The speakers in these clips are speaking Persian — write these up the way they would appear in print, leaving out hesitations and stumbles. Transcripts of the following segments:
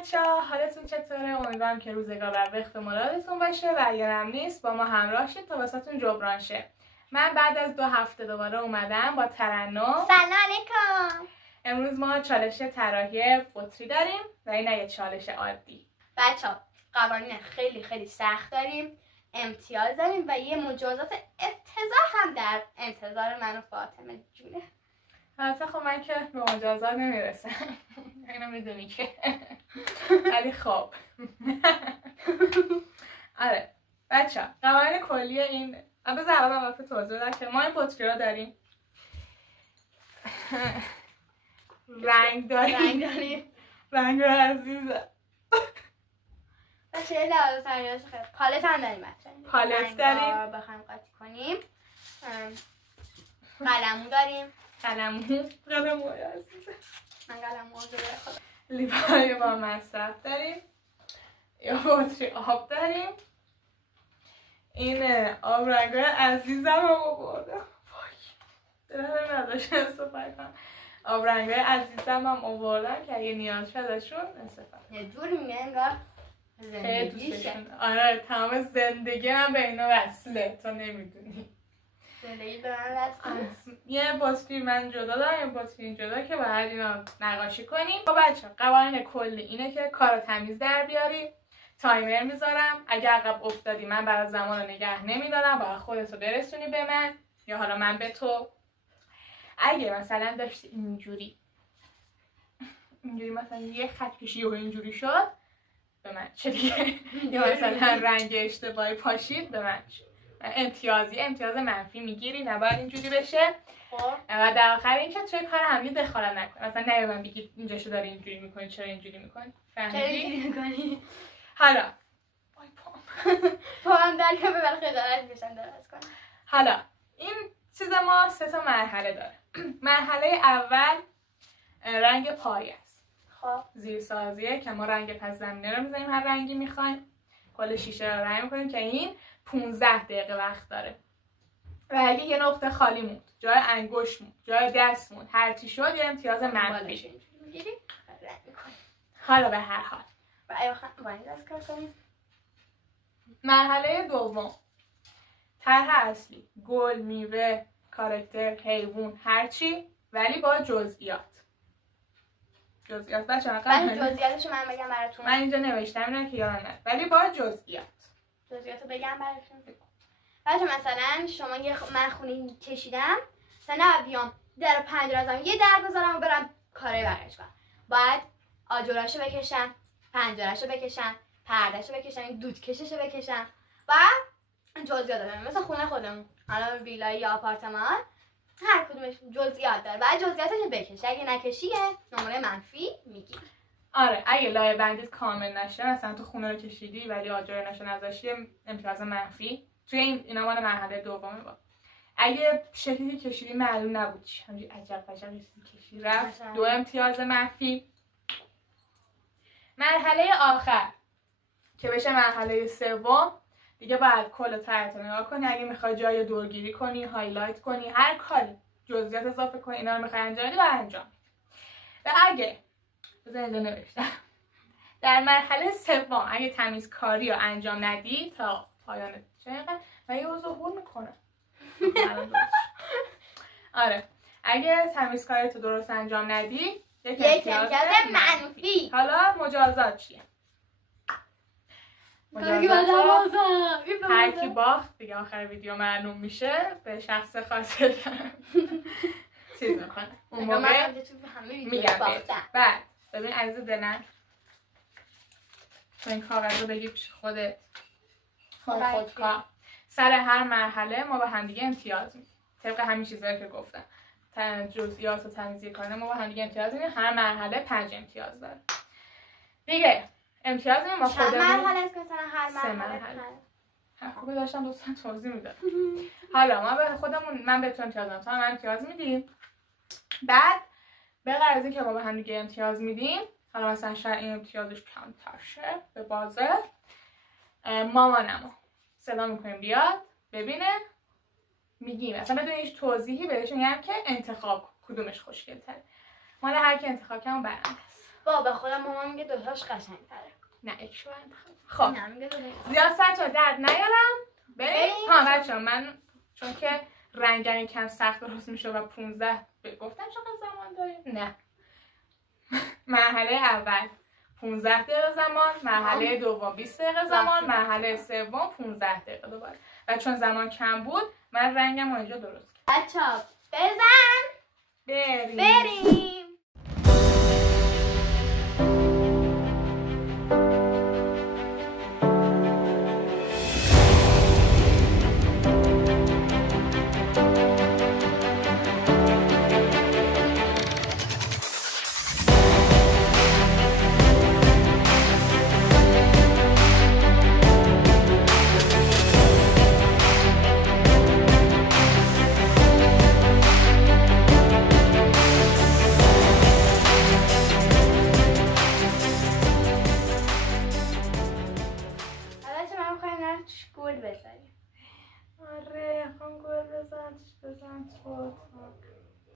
بچه‌ها، حالتون چطوره؟ امیدوارم که روزگار بر وقت مرادتون باشه و اگرم نیست با ما همراه شید تا واسهتون جبران شه. من بعد از 2 هفته دوباره اومدم با ترنم. سلام علیکم. امروز ما چالش طراحی بطری داریم و این یه چالش عادی. بچه‌ها قوانین خیلی سخت داریم، امتیاز داریم و یه مجازات افتضاح هم در انتظار من و فاطمه جونه. البته خب من که به مجازات نمیرسم اینو میدونی که ولی خب آره بچه قوانین کلی این بذار اول وقت توضیح بدم که ما این بطری رو داریم رنگ داریم رنگ عزیزه بچه یه لحظه تغییرش خیلی پالت هم داریم بچه پالت داریم بخوایم قاطی کنیم قلمو داریم قلمو عزیزه من قلمو داریم لیوای با مصرف داریم یا بطری آب داریم این آب رنگای عزیزم هم آوردم دلم نداشت استفاده کنم آب رنگای عزیزم هم آوردم که اگه نیاز شد ازشون استفاده یه جور میگه انگار زندگیشه. آره تمام زندگی من به اینا وصله تو نمیدونی زندگی به من وصله. یه بطری من جدا دارم یه بطری جدا که باید اینا نقاشی کنیم. خب بچه قوانین کلی اینه که کارو تمیز در بیاری. تایمر میذارم اگه عقب افتادی من برای زمان رو نگه نمیدارم باید خودتو برسونی به من یا حالا من به تو. اگه مثلا داشتی اینجوری مثلا یه خط کشی و اینجوری شد به من چه دیگه یا مثلا رنگ اشتباهی پاشید به من امتیاز منفی میگیری نباید اینجوری بشه. و در آخر اینکه توی کار همدیگه دخالت نکن مثلا نه من بگید اینجاشو داری اینجوری میکنی چرا اینجوری میکنی فهمیدی؟ حالا پاهم در که به خجالت میشم درست کنم. حالا این چیز ما 3 مرحله داره. مرحله اول رنگ پایه است. خب زیر سازیه که ما رنگ پس زمینه رو میذاریم هر رنگی میخوایم کل شیشه رو رنگ میکنیم که این 15 دقیقه وقت داره و اگه یه نقطه خالی موند جای انگشت موند جای دست موند هر چی شد یه امتیاز منفی میگیری رنگ میکنیم. حالا به هر حال با این دست کار کنیم. مرحله دوم طرح اصلی گل میوه کاراکتر حیوان هرچی ولی با جزئیات بچه من جزئیاتشو من بگم براتون. من اینجا نوشتم اینا که یادم نره ولی با جزئیاتو بگم براتون. بچه مثلا شما من خونه کشیدم مثلا بیام در پنجره یه در بذارم و برم کارای بقیه‌اش کنم باید آجراشو بکشم پنجرهشو بکشم پردهشو بکشم دودکششو بکشم و جزئیات دارم مثلا خونه خودمون حالا ویلا یا آپارتمان هر کدومش جزئیات داره بعد جزئیاتشو بکش اگه نکشیه نمره منفی میگیری. آره اگه لایه بندیت کامل نشه مثلا تو خونه رو کشیدی ولی آجر نشه نذاشتی امتیاز منفی توی اینا مال مرحله دومه با. اگه شکلی که کشیدی معلوم نبود همین عجب کشیدی رفت 2 امتیاز منفی. مرحله آخر که بشه مرحله سوم دیگه باید کل طرحت رو نگاه کنی اگه میخوای جای دورگیری کنی هایلایت کنی هر کاری جزئیات اضافه کنی اینا رو میخوای انجام بدی و انجام بدی. و اگه بذار اینجا نوشتم در مرحله سوم اگه تمیزکاری رو انجام ندی تا پایان چقدر من یه ظهور میکنم آره اگه تمیزکاری تو درست انجام ندی یک امتیاز منفی. حالا مجازات چیه؟ مجازات هر کی باخت دیگه آخر ویدیو معلوم میشه به شخص خاصه چیز میکنه اون موقع میگم بعد ببین عزیز دلم تو این کاغذ رو بگی پیش خودت خودکار سر هر مرحله ما به هم دیگه امتیاز میدیم طبق همین چیزایی که گفتم جزئیات و تمیزی کارونه ما به هم دیگه امتیاز میدیم هر مرحله 5 امتیاز داره دیگه امتیاز میدیم ما خودمون چند مرحله است که هر مرحله خوبه داشتم دوستان توضیح میدم حالا ما به خودمون من به تو امتیاز میدم تو هم امتیاز میدیم بعد به غیر از اینکه ما به هم دیگه امتیاز میدیم حالا مثلا شاید این امتیازش کمتر شه به بازه مامانمو صدا میکنیم بیاد ببینه میگیم مثلا بدون هیچ توضیحی بهش میگم که انتخاب کدومش خوشگل تره مال هر کی انتخاب کنم برنده است. بابا خودم مامان میگه دوتاش قشنگ‌تره. نه یکیشو انتخاب. خب نه میگه دوتاش. زیاد سر درد نیارم. بریم. ها بچه‌ها من چون که رنگم یکم سخت درست میشه و 15 گفتم چقدر زمان داریم؟ نه. مرحله اول 15 دقیقه زمان، مرحله دوم 20 دقیقه زمان، مرحله سوم 15 دقیقه دوباره. و چون زمان کم بود من رنگم رو اینجا درست کردم. بچه‌ها بزن بریم.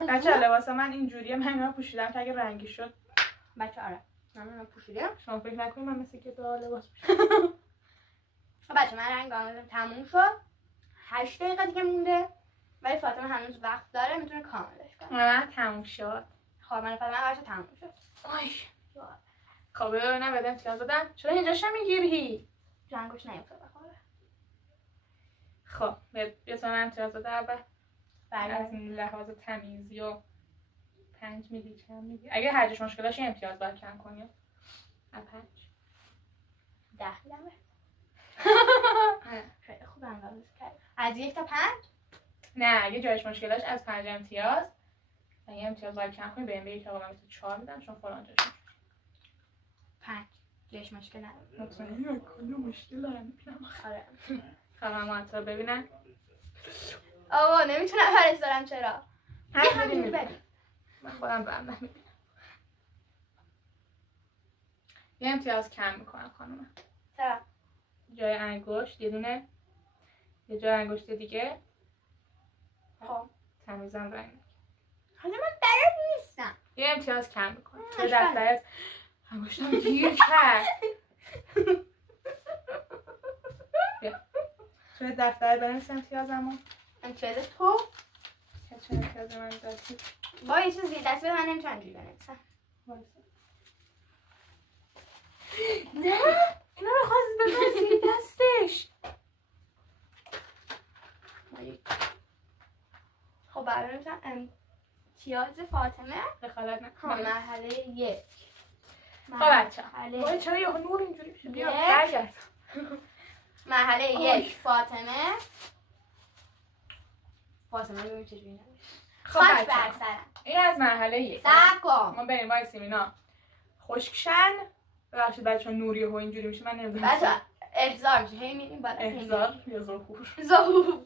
بچه لباس من اینجوریه، من اینا پوشیدم که اگه رنگی شد بچه آره من پوشیدم. شما فکر نکنید من مثل که دو لباس پوشیدم. بچه من رنگام تموم شد، 8 دقیقه دیگه مونده ولی فاطمه هنوز وقت داره میتونه کاملش کنه. من تموم شد. خب من فاطمه تموم شد. آی خب ببینم بده امتیاز دادم. چرا اینجاشو میگیری؟ رنگش نیفتاد بخوره. خب بیا من امتیاز داده اول. از بله این لحاظ تمیزی و 5 میدی چند میدی؟ اگه هر جاش مشکل داشت امتیاز باید کم کنی. 5 10 میدم. خیلی خوب انقدر کرد. از 1 تا 5؟ نه اگه جایش مشکل داشت از 5 امتیاز. اگه امتیاز باید کم کنی بهم بگی که آقا من 4 میدم چون فلان جاش 5 جایش مشکل نداره. مطمئنی کلی مشکل دارم میبینم. آره. خواهم معطر ببینم. آقا نمیتونم برش دارم چرا؟ یه همینجور ببین. من خودم برم نمیبینم. یه امتیاز کم میکنم خانومم. چرا؟ جای انگشت یه دونه، یه جای انگشت دیگه. خب تمیزم رنگ. حالا من بلد نیستم. یه امتیاز کم میکنم. توی دفترت انگشتم گیر کرد. توی دفترت بنویس امتیازمو. امتیاز تو؟ چه امتیاز من دادی؟ با یه چیز زیر دست بده من نمیتونم جوری بنویسم. نه اینا میخواست بزن زیر دستش. خب برای بنویسم امتیاز فاطمه دخالت نکن. مرحله 1. خب بچه‌ها وای چرا یه نور اینجوری میشه؟ بیا برگرد. مرحله 1 فاطمه ببین چجوری نمیشه. خاک بر سرم. این از مرحله 1. صبر ما بریم وایسیم اینا خشکشن. ببخشید بچه‌ها نوری و اینجوری میشه من نمیدونم. بچه‌ها احضار میشه هی میریم بالا. احضار یا ظهور.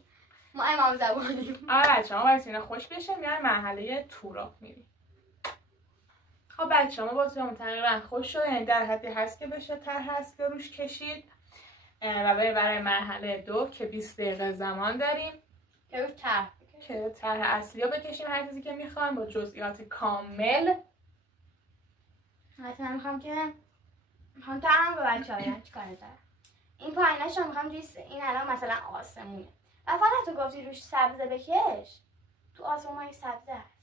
ما امام زبانیم. آره بچه‌ها ما وایسیم اینا خشک بشه میایم مرحله تورا میریم. خب بچه‌ها ما بازیمون تقریبا خوش شد، یعنی در حدی هست که بشه طرح هست که روش کشید و برای مرحله 2 که 20 دقیقه زمان داریم که روش طرح اصلی رو بکشیم هر چیزی که میخوایم با جزئیات کامل. مثلا میخوام طرحم رو بچه‌ها یعنی چیکار دارم. این پایینش رو میخوام این الان مثلا آسمونه. و فقط تو گفتی روش سبزه بکش. تو آسمون سبزه هست.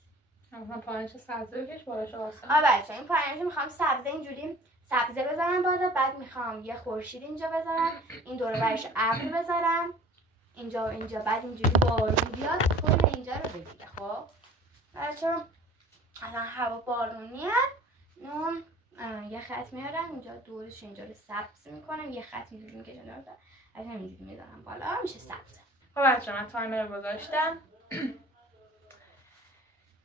مثلا پایینش سبزه بکش بالاش آسمون. بچه‌ها این پایینش میخوام سبزه اینجوری سبزه بذارم بالا، بعد میخوام یه خورشید اینجا بذارم، این دور و برش ابر بذارم، اینجا و اینجا، بعد اینجوری بارون بیاد کل اینجا رو بگیره. خب بچه‌ها الان هوا بارونیه. یه خط میارم اینجا دورش اینجا رو سبز میکنم، یه خط اینجوری میکشم دور از اینجوری میذارم بالا میشه سبز. خب بچه‌ها من تایمر رو گذاشتم.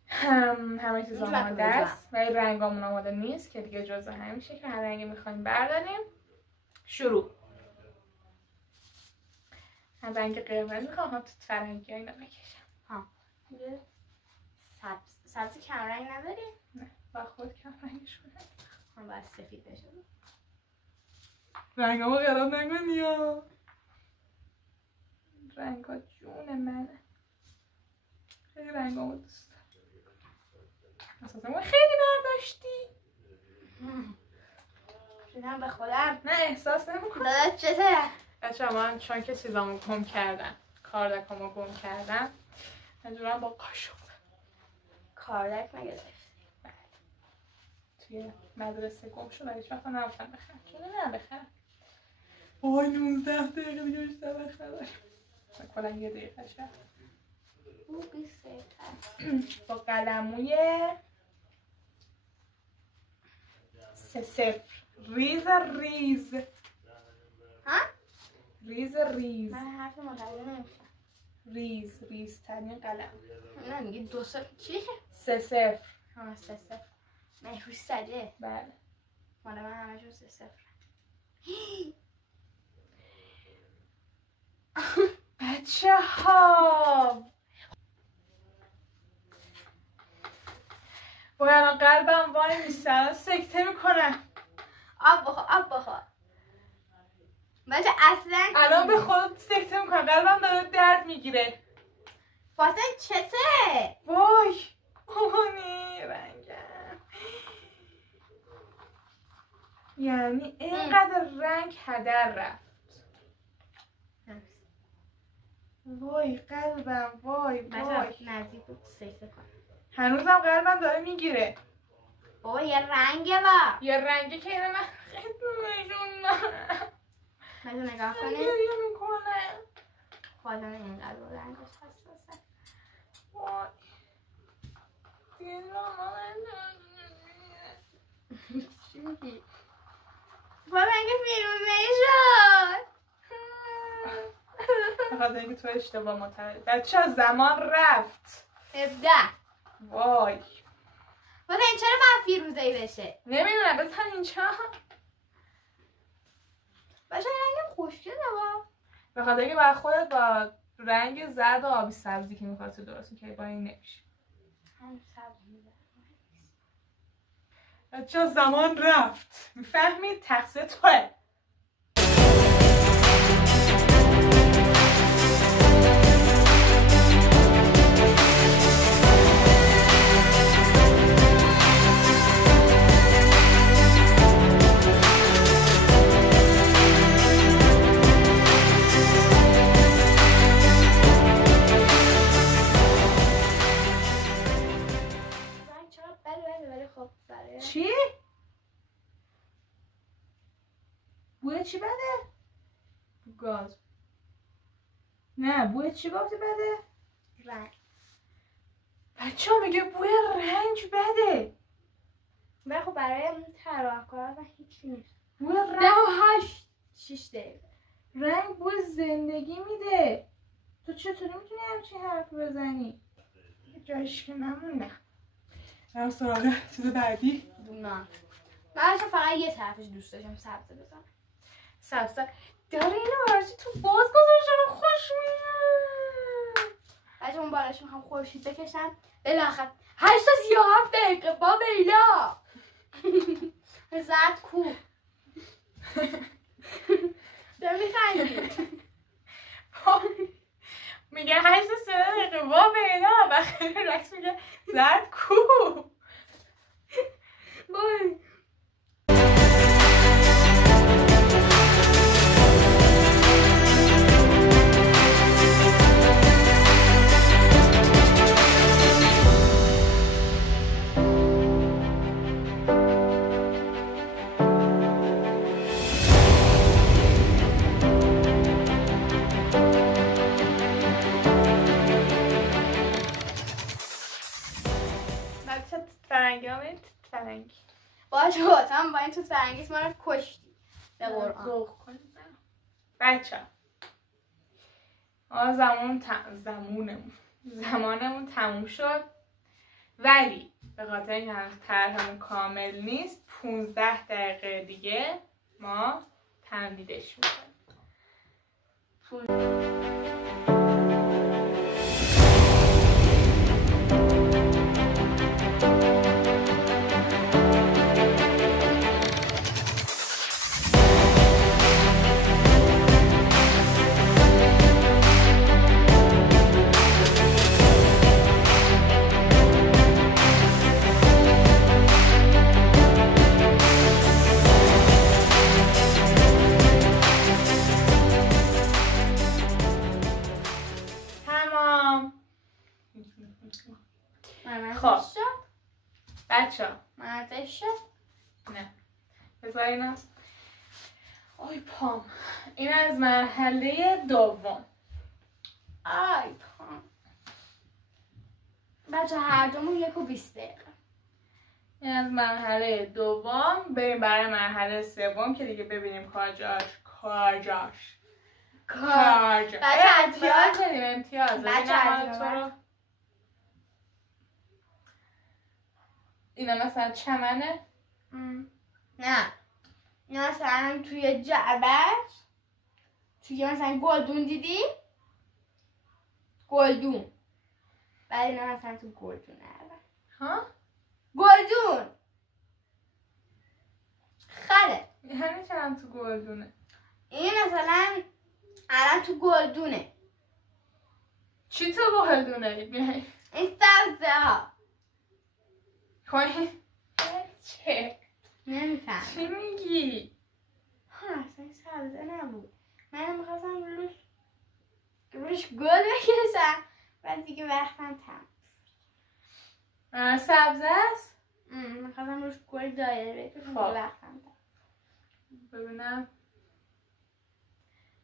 همه چیز آماده است ولی رنگامون آماده نیست که دیگه جزء همین میشه که هر رنگی میخوایم برداریم. شروع. من رنگ قرمز میخوام تو فرنگی اینا بکشم. سبز کم رنگ نداری؟ نه با خود کم رنگش کنم. من باید سفید بشه. رنگامو خراب نکنی یا رنگا جون منه. خیلی رنگامو دوست دارم. اساسا ما خیلی برداشتی. شدم به خودم. نه احساس نمیکنم. داداش چته؟ بچه‌ها من چون که چیزامو گم کردم، کاردکامو گم کردم، مجبورم با قاشق کاردک مگه داشتی؟ توی مدرسه گم شد و هیچ وقت نرفتم بخرم. چون نه بخرم. وای 19 دقیقه دیگه بیشتر وقت نداریم. کلا یه دقیقه شد. او 20 دقیقه. با قلموی 3-0 ریز ریز. ها؟ ریز ریز. من حرف متوجه نمیشم. ریز ترین قلم. نه میگه 2-0 چیه؟ 3-0. ها 3-0. مهروش سجه. بله. مال من همه جور 3-0. بچه ها وای الان قلبم وای میسه سکته میکنه. آب بخور بچه اصلا الان به خود سکته میکنه. قلبم داره درد میگیره. فاطمه چته؟ وای اونی رنگم یعنی اینقدر رنگ هدر رفت. وای قلبم وای نزدیک بود سکته کن. هنوزم قلبم داره میگیره. بابا یه رنگه با یه رنگی که اینه من خیلی نشون بچه نگاه کنید گریه میکنه. فاطمه اینقدر با رنگش حساسه. وای چی میگی؟ با رنگ فیروزه ای شد. بخاطر اینکه تو اشتباه متوجه. بچه ها زمان رفت. 17. وای فاطمه این چرا باید فیروزه ای بشه؟ نمیدونم بزن اینجا. بچه این رنگ خوشگله با بخاطر اینکه باید خودت با رنگ زرد و آبی سبزی که میخواد تو درست میکنی با این نمیشه. هم سبز میده. بچه ها زمان رفت. میفهمید تقصیر توه. چی؟ بوی چی بده؟ گاز. نه بوی چی گفتی بده؟ رنگ. بچه ها میگه بوی رنج بده. ولی خب برای اون تراکار و هیچی نیست. بوی رنج 6 دقیقه. رنگ بوی زندگی میده. تو چطوری میتونی همچین حرف بزنی؟ جایش که نمونه. در سراغ چیز بعدی نه من فقط یه طرفش دوست داشتم سبزه بزنم. سبزه داره اینو برچی تو باز گذاشتن خوش میاد. بچه اون بالاش میخوام خورشید بکشم بالاخره 8 تا 37 دقیقه با بیلا زد کو چرا میخندی؟ میگه 8 تا 3 دقیقه با بیلا و خیلی رکس میگه زد کو بای فرنگی باشه هم با این تو فرنگیش ما رو کشتی به قرآن. ذوق کنید بچه ها. زمانمون تموم شد ولی به خاطر اینکه طرحمون کامل نیست 15 دقیقه دیگه ما تمدیدش میکنیم. بذار اینم. آی پام. این از مرحله دوم. آی پام. بچه هر دومون 1 و 20 دقیقه. این از مرحله دوم. بریم برای مرحله سوم که دیگه ببینیم کارجاش. بچه امتیاز بدیم. امتیاز بچه اینا مثلا چمنه؟ نه مثلا توی جعبش توی مثلا گلدون دیدی؟ گلدون بعد اینا مثلا تو گلدونه. ها؟ گلدون خاله همین چند تو گلدونه. این مثلا الان تو گلدونه. چی تو گلدونه؟ این سبزه ها کنی؟ چه؟ نمیفهم چی میگی؟ ها اصلا این سبزه نبود. من میخواستم روش گل بکشم بعد دیگه وقتم تم. سبزه است؟ میخواستم روش گل دایره بکشم وقتم تم. ببینم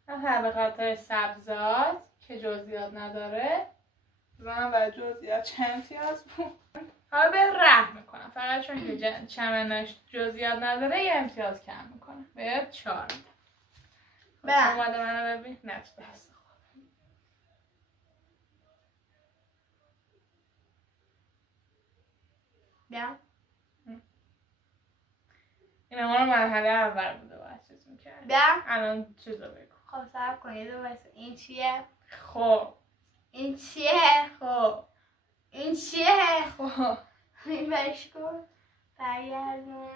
من به خاطر سبزات که جزئیات نداره من برای جزئیات چند امتیاز بود. حالا به رحم میکنم فقط چون که چمنش جزئیات نداره یه امتیاز کم میکنم به 4. اومده منو ببین نه تو دست خودم. بیا این ما رو مرحله اول بوده باید چیز میکرد. بیا الان چیز رو بگو. خب صبر کنید واسه این چیه؟ خب این چیه؟ خب این چیه؟ خب این برش کن برگردون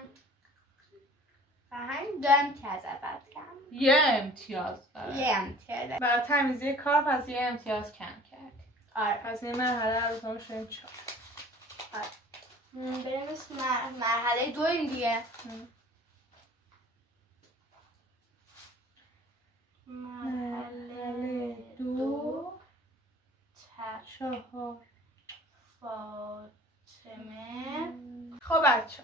و همین 2 امتیاز ازت کم. یه امتیاز داره. یه امتیاز برای تمیزی کار پس یه امتیاز کم کردی. آره پس این مرحله رو دوم شدیم 4. آره بریم اسم مرحله 2 این دیگه. مرحله 2 4 فاطمه. خب بچه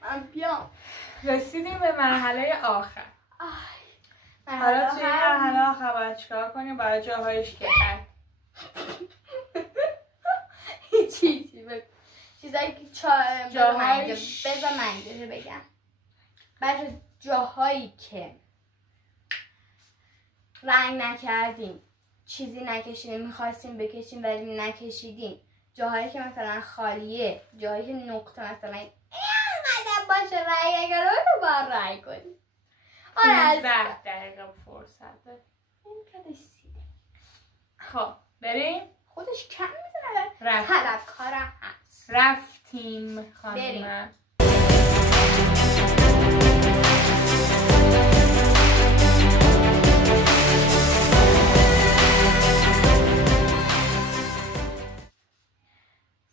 من بیام رسیدیم به مرحله آخر. حالا توی مرحله آخر باید چیکار کنیم؟ برای جاهایش که چیزی بگو چیزایی که جاهایش بذار من اینجا بگم. بچه جاهایی که رنگ نکردیم چیزی نکشیدیم میخواستیم بکشیم ولی نکشیدیم، جاهایی که مثلا خالیه، جاهایی که نقطه مثلا اینقدر باشه رنگ نکرده رو باید رنگ کنیم. 15 دقیقه فرصت داریم. این که رسیده خب بریم. خودش کم میزنه رفتیم. طلبکارم هست. رفتیم خانم. بریم.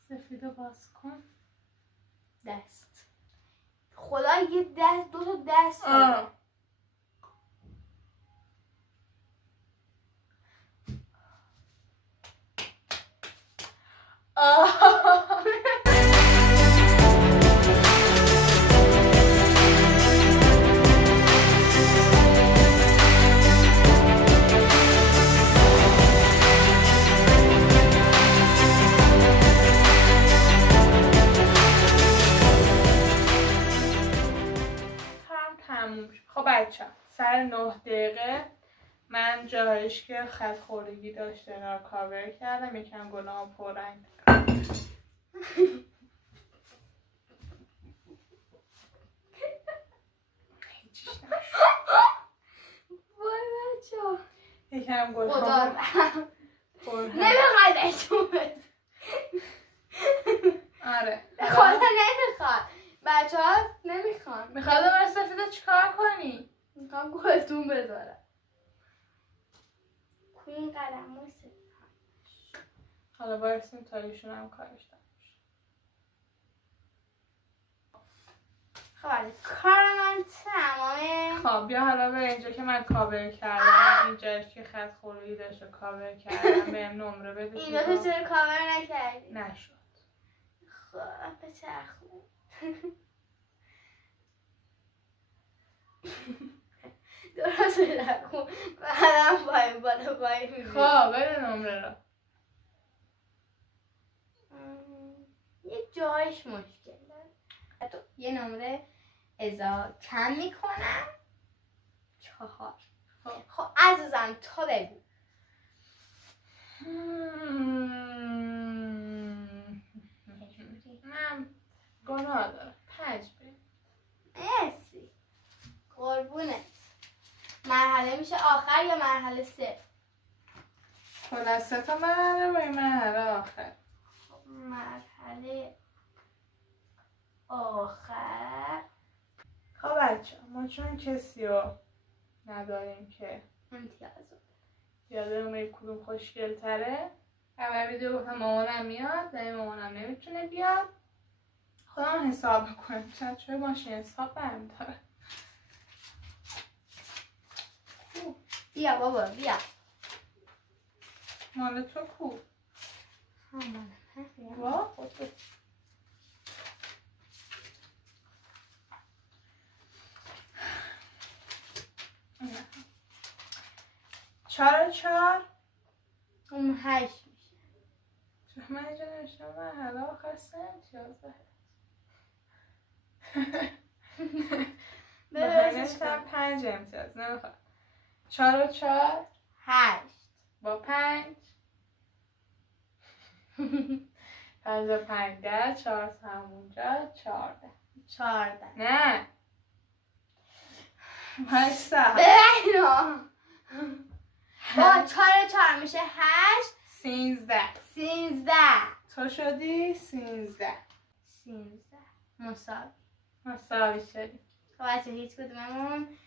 سفیدو باز کن. دست خدا یه دست 2 تا دست داره. خب بچه سر 9 دقیقه من جاهایش که خط خوردگی داشته اینا رو کاور کردم. یکم گلام پررنگ هیچیش نشد. وای بچه یکم گلام خدا پررنگ. نمیخواد اشون بزن. آره خدا نمیخواد. بچه ها نمیخوان. میخواد من سفیده چیکار کنی؟ میخوام گلدون بذارم. این قلم رو حالا بایستیم تا ایشون هم کارش داشت. خب کار من تمامه. خب بیا حالا به اینجا که من کاور کردم اینجاش که خط خوردگی داشت و کاور کردم بهم نمره بده. این دو تا چرا کاور نکردی؟ نشد. خب بچرخون. رو نکن بعدم پای بالا پای می‌ری. خب بده نمره رو. یه جایش مشکل داره. تو یه نمره کم میکنم 4. خب عزیزم تو بگو. من گناه دارم 5 بده. مرسی قربونت. مرحله میشه آخر یا مرحله 3؟ خلاصه تا مرحله با این مرحله آخر. مرحله آخر. خب بچه ما چون کسی رو نداریم که امتیاز یادمون یک کدوم خوشگل تره، اول ویدیو گفتم مامانم میاد ولی مامانم نمیتونه بیاد، خودم حساب میکنم چون چون ماشین حساب برم داره. بیا بابا بیا. مال تو کو؟ وا خود 4 و 4 اون 8 میشه. چون من اینجا نوشتم مرحله آخر 3 امتیاز داره. نوشتم 5 امتیاز نمیخواد. 4 و 4 8 با 5 5 و 5 10 4 همونجا 14. نه بایستا ببینو با 4 4 میشه 8 13 تو شدی 13 مساوی شدی. خب بچه هیچ کدوممون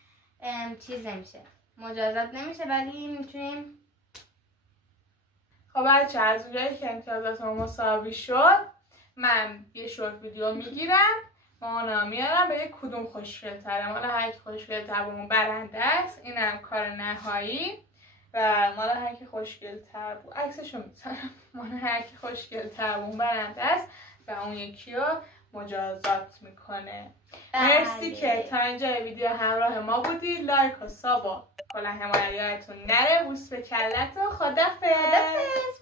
چیز نمیشه مجازات نمیشه ولی میتونیم. خب بچه از اونجایی که امتیازاتمون مساوی شد من یه شورت ویدیو میگیرم مامانم میارم به یک کدوم خوشگل تره، مال هر کی خوشگل تر بمون برنده است. اینم کار نهایی و مال هر کی خوشگل تر بود عکسشو میذارم. مال هر کی خوشگل تر بمون برنده است و اون یکی رو مجازات میکنه. مرسی که تا اینجا ویدیو همراه ما بودید. لایک و ساب و کلا حمایت یادتون نره. بوس به کلتون. خدافظ.